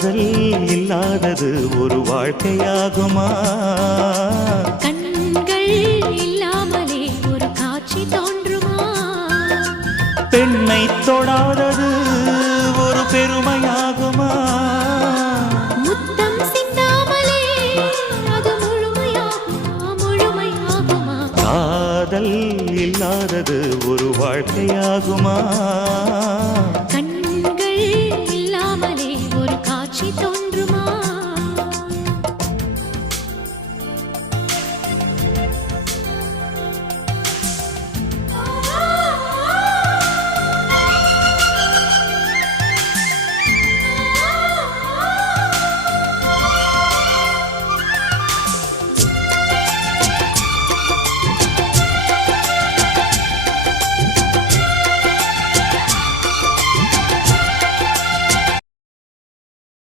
காதல் இல்லாதது ஒரு வாழ்க்கையாகுமா? கண்கள் இல்லாமலே ஒரு காட்சி தோன்றுமா? பெண்ணை தொடாதது ஒரு பெருமையாகுமா? முத்தம் சிந்தாமலே அது முழுமையாகுமா? முழுமையாகுமா? காதல் இல்லாதது ஒரு வாழ்க்கையாகுமா?